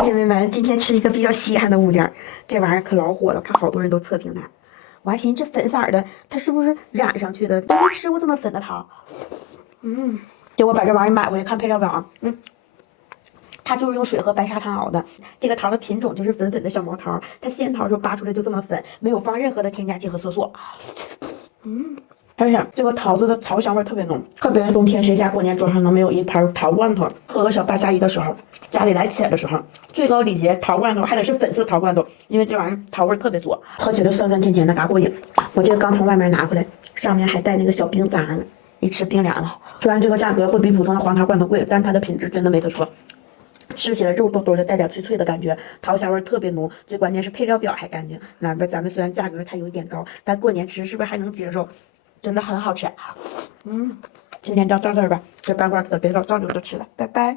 姐妹们，今天吃一个比较稀罕的物件，这玩意儿可老火了，看好多人都测评它。我还寻思这粉色的，它是不是染上去的？都没吃过这么粉的桃。结果把这玩意儿买回来，看配料表啊，它就是用水和白砂糖熬的。这个桃的品种就是粉粉的小毛桃，它鲜桃时候拔出来就这么粉，没有放任何的添加剂和色素。而且这个桃子的桃香味特别浓，特别是冬天，谁家过年桌上能没有一盘桃罐头？喝个小8+1的时候，家里来钱的时候，最高礼节桃罐头还得是粉色桃罐头，因为这玩意儿桃味特别足，喝起来酸酸甜甜的，嘎过瘾。我这个刚从外面拿回来，上面还带那个小冰渣呢，一吃冰凉了。虽然这个价格会比普通的黄桃罐头贵，但它的品质真的没得说。吃起来肉多多的，带点脆脆的感觉，桃香味特别浓。最关键是配料表还干净。那边咱们虽然价格它有一点高，但过年吃是不是还能接受？真的很好吃。今天就到这儿吧，这半罐可别早早就吃了，拜拜。